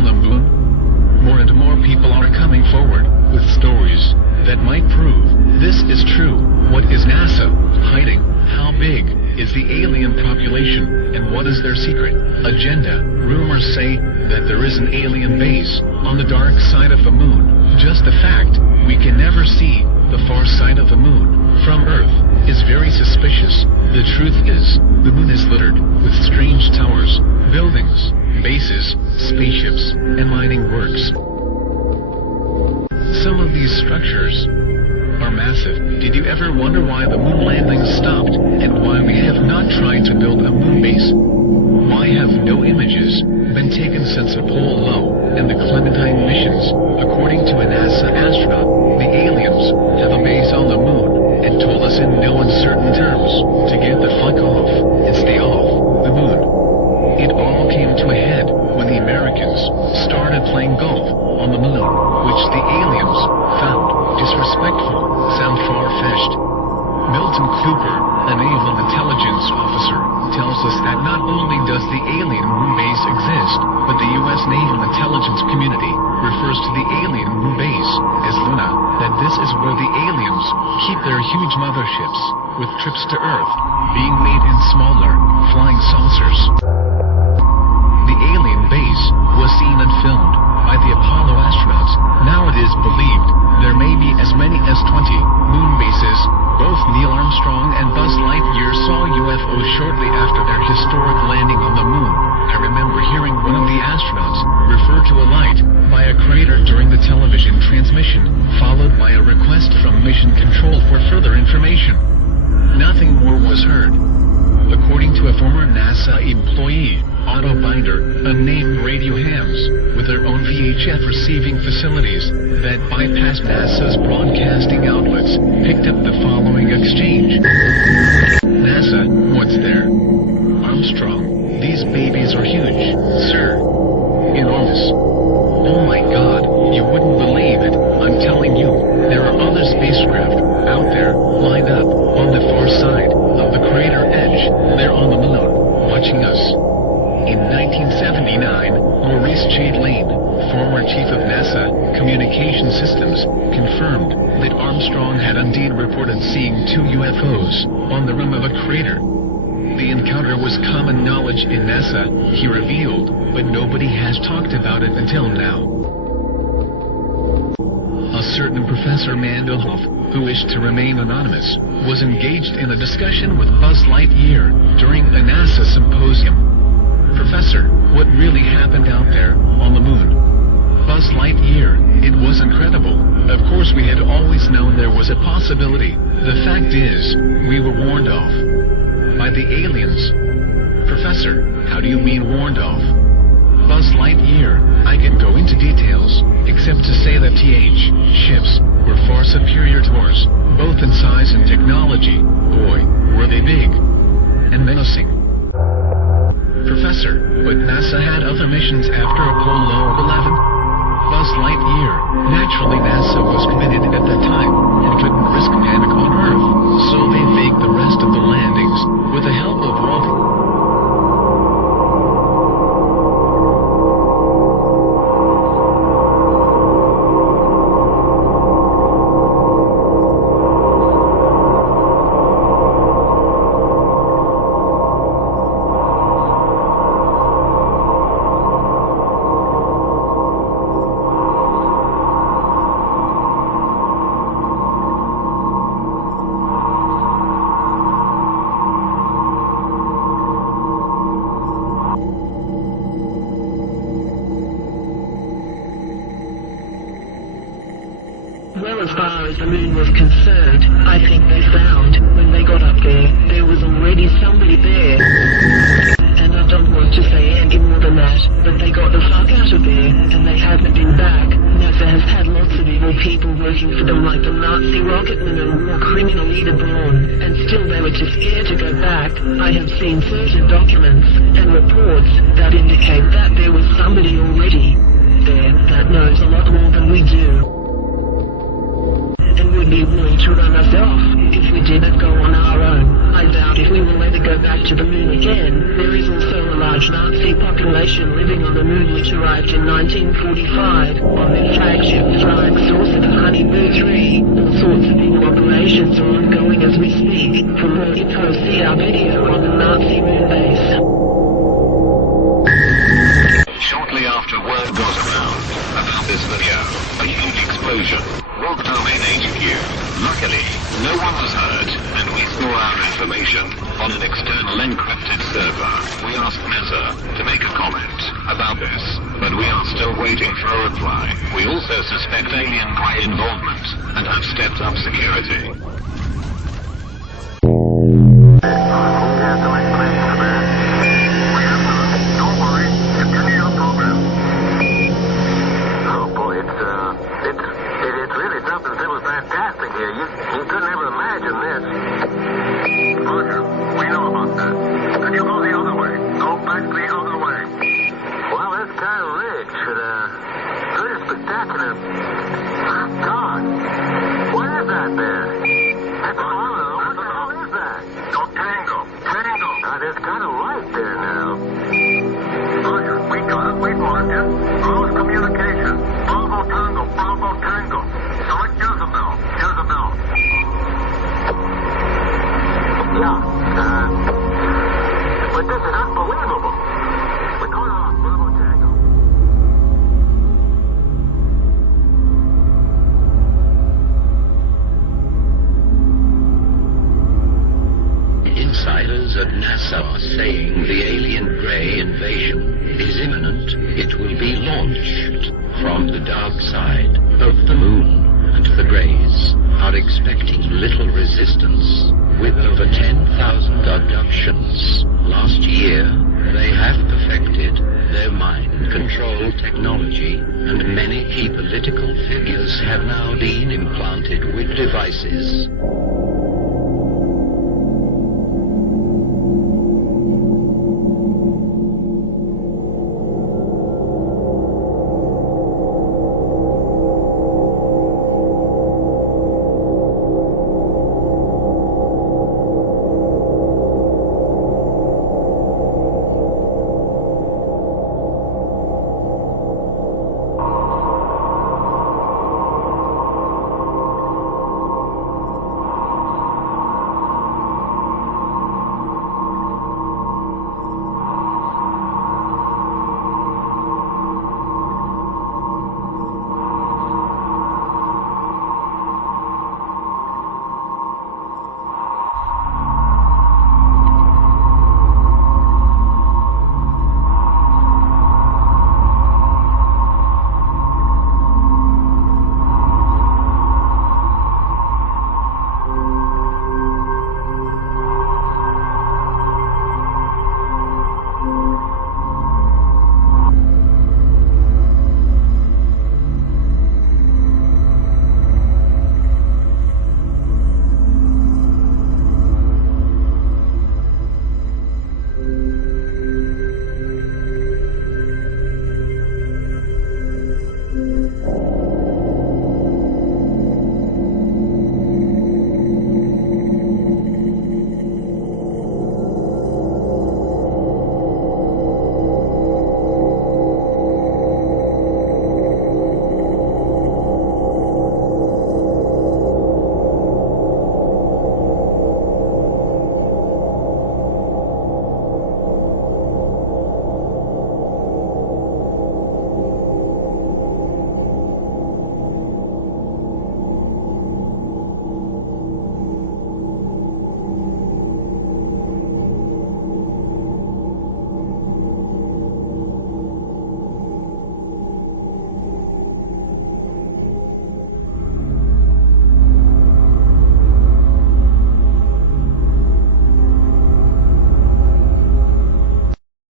on the moon? More and more people are coming forward with stories that might prove this is true. What is NASA hiding? How big is the alien population, and what is their secret agenda? Rumors say that there is an alien base on the dark side of the moon. Just the fact we can never see the far side of the moon from Earth is very suspicious. The truth is, the moon is littered with strange towers, buildings, bases, spaceships, and mining works. Some of these structures are massive. Did you ever wonder why the moon landing stopped, and why we have not tried to build a moon base? Why have no images been taken since Apollo and the Clementine missions? According to a NASA astronaut, the aliens have a base on the moon and told us in no uncertain terms to get the fuck off and stay off the moon. It all came to a head when the Americans started playing golf on the moon, which the aliens found disrespectful, sound far-fetched. Milton Cooper, a naval intelligence officer, tells us that not only does the alien moon base exist, but the U.S. naval intelligence community refers to the alien moon base as Luna, that this is where the aliens keep their huge motherships, with trips to Earth being made in smaller, flying saucers. The alien base was seen and filmed by the Apollo astronauts. Now it is believed there may be as many as 20 moon bases. Both Neil Armstrong and Buzz Lightyear saw UFOs shortly after their historic landing on the moon. I remember hearing one of the astronauts refer to a light by a crater during the television transmission, followed by a request from Mission Control for further information. Nothing more was heard. According to a former NASA employee, Otto Binder, unnamed radio hams with their own VHF receiving facilities that bypassed NASA's broadcasting outlets, picked up the following exchange. NASA, what's there? Armstrong, these babies are huge, sir. Enormous. Oh my God, you wouldn't believe it. I'm telling you, there are other spacecraft out there, lined up on the far side of the crater edge. They're on the moon, watching us. In 1979, Maurice J. Lane, former chief of NASA Communication Systems, confirmed that Armstrong had indeed reported seeing 2 UFOs on the rim of a crater. The encounter was common knowledge in NASA, he revealed, but nobody has talked about it until now. A certain Professor Mandelhoff, who wished to remain anonymous, was engaged in a discussion with Buzz Lightyear during a NASA symposium. Professor, what really happened out there on the moon? Buzz Lightyear, it was incredible. Of course we had always known there was a possibility. The fact is, we were warned off by the aliens. Professor, how do you mean warned off? Buzz Lightyear, I can go into details, except to say that ships were far superior to ours, both in size and technology. Boy, were they big and menacing. Professor, but NASA had other missions after Apollo 11. Buzz Lightyear, naturally NASA was committed at that time and couldn't risk panic on Earth, so they faked the rest of the landings with the help of Walt. Well, as far as the moon was concerned, I think they found, when they got up there was already somebody there. And I don't want to say any more than that, but they got the fuck out of there, and they haven't been back. NASA has had lots of evil people working for them, like the Nazi rocketman and war criminal Ida Braun, and still they were too scared to go back. I have seen certain documents and reports that indicate that there was somebody already there that knows a lot more than we do, and would be willing to run us off if we didn't go on our own. I doubt if we will ever go back to the moon again. There is also a large large Nazi population living on the moon which arrived in 1945 on their flagship flying saucer, the Honeymoon 3. All sorts of evil operations are ongoing as we speak. For more info, see our video on the Nazi moon base. Shortly after word got around about this video, a huge explosion rocked our main HQ. Luckily, no one was hurt, and we store our information on an external encrypted server. We asked NASA to make a comment about this, but we are still waiting for a reply. We also suspect alien spy involvement and have stepped up security. You couldn't ever imagine this. Roger, we know about that. Could you go the other way? Go back the other way. Well, this kind of ridge, pretty spectacular. God, what is that there? That's a hollow. What the hell is that? Go Tango. Tango. There's kind of light there now. Roger, we got it. We marked it. Close communication. Bravo Tango. Bravo Tango. Select Jezebel. Jezebel. Yeah, but this is unbelievable. We call it off, Bravo Tango. Insiders at NASA are saying the alien Grey invasion is imminent. It will be launched from the dark side of the moon, and the Greys are expecting little resistance. With over 10,000 abductions last year, they have perfected their mind control technology, and many key political figures have now been implanted with devices.